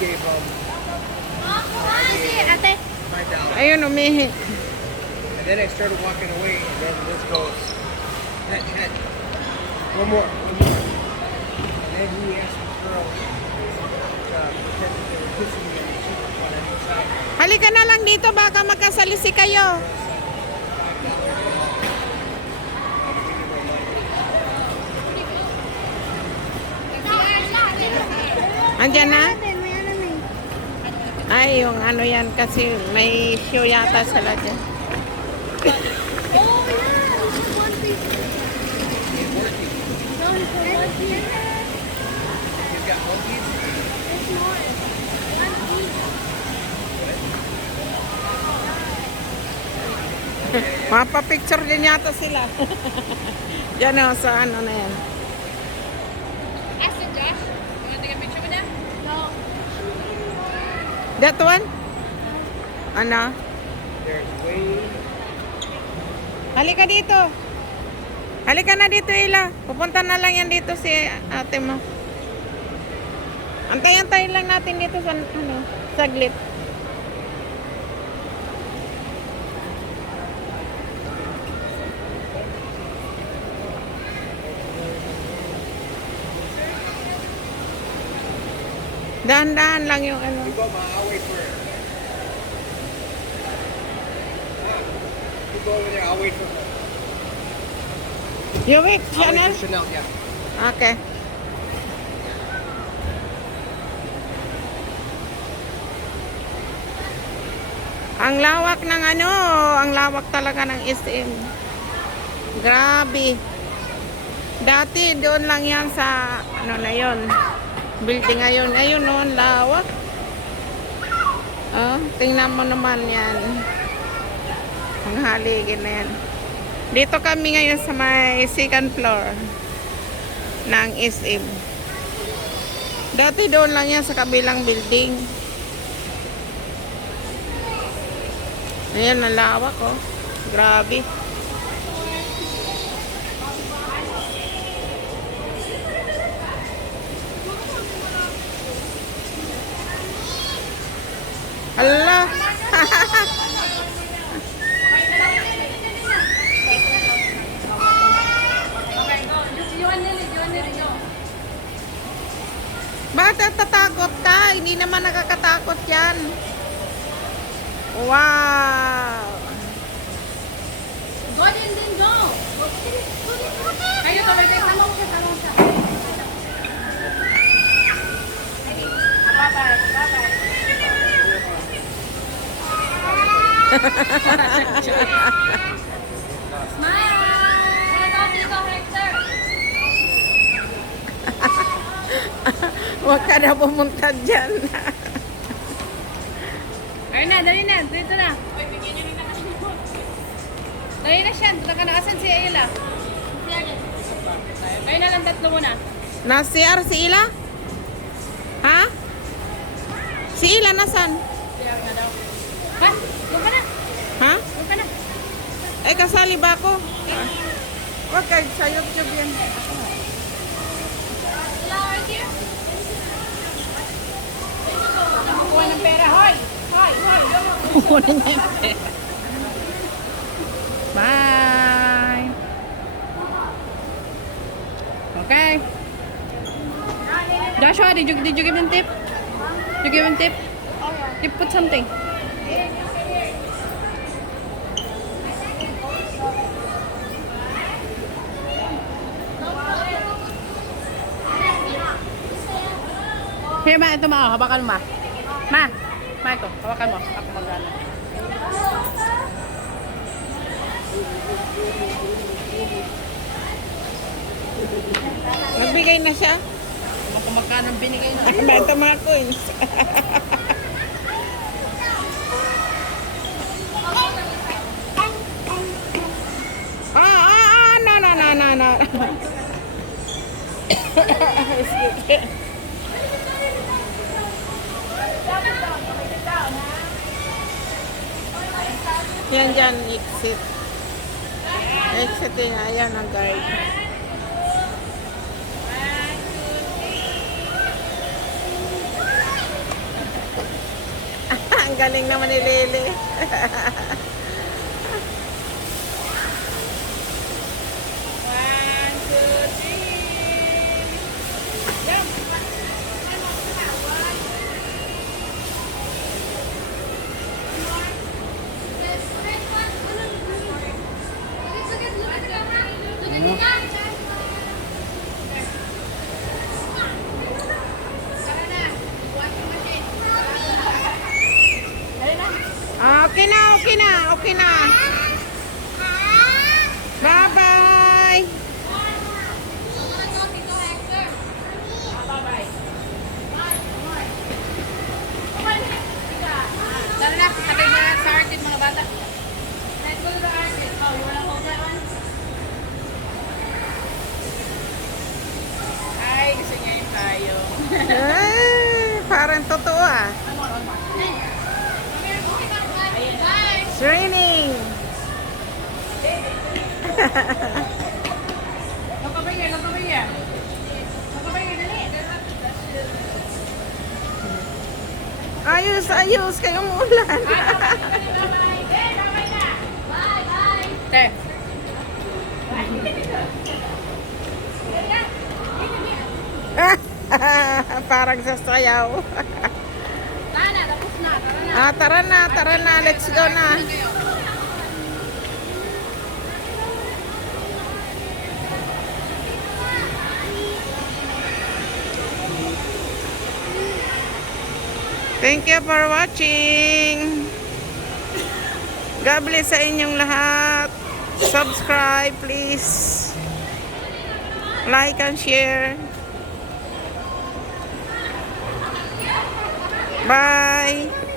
gave him Ate. Ayun, umihi. And then I started walking away, and then this goes, head, head. One more, one more. And then he asked the girl to pretend that they were kissing me on the cheek, one on each side. Halika na lang dito, baka magkasalisi kayo. Andyan na? Ay, yung ano yan kasi may show yata sila dyan. You've got monkeys? Mapapicture din yata sila. Yan o, sa ano na yan. Aston Josh, you That one? Ano? There's way, Halika dito. Halika na dito, Ila. Pupunta na lang yan dito si ate mo. Antay-antayin lang natin dito sa ano, saglit. Dahan-dahan lang yung ano. you go, Ma, I'll wait for her. Ma, you wait for her. You wait, I'll Chanel. for Chanel, yeah. Okay. Ang lawak ng ano, ang lawak talaga ng SM. Grabe. Dati doon lang yan sa ano na yon. Building ngayon. Ayun noon, lawak. Oh, tingnan mo naman yan. Ang haligin na yan. Dito kami ngayon sa may second floor ng SM. Dati doon lang yan sa kabilang building. Ayan, ang lawak oh. Grabe. Bakit tatakot ka? Hindi naman nakakatakot yan. Wow. Go din din, go. Kayo to, may tanong siya, tanong siya. Smile! Dito, dito, Hector. Huwag ka na pumunta dyan. Ayun na, dali na. Dito na. Dali na siya. Dito ka na. Asan si Ayla? Ayun na lang tatlo muna. Na CR si Ila? Ha? Si Ila nasan? Ha? Doon ka na. Ha? Doon ka na. Eh, kasali ba ako? Huwag kayo sa YouTube yan. Kuha ng pera. Hoy! Hoy! Hoy! Kukunin niya yung pera. Bye. Okay. Joshua, did you did you give him tip? Did you give him tip? You put something. Here, ma, ito ma, oh, hawakan mo ma. Ma, ma ito, hawakan mo. Ako mag-ano. Nagbigay na siya. Kung magkano binigay na. Benta mga coins. ah, ah, ah, no, no, no, no, no. Excuse me. Yan dyan, exit. Exit eh, ayan ang guard. ang galing naman ni Lele. okay na, okay na, okay na. Bye-bye. Tara na, sabay na lang sa arcade mga bata. Let's go to the. Oh, you wanna hold that one? Ay, gusto niya yung tayo. Ah, parang totoo ah. Ayan. Bye! It's raining. Look over here, look over here. Look over here, dali. Ayos, ayos. Kayong ulan. Te. parang sasayaw. Tana, ah, tara na, tara na. Let's go na. Thank you for watching. God bless sa inyong lahat. Subscribe, please. Like and share. Bye.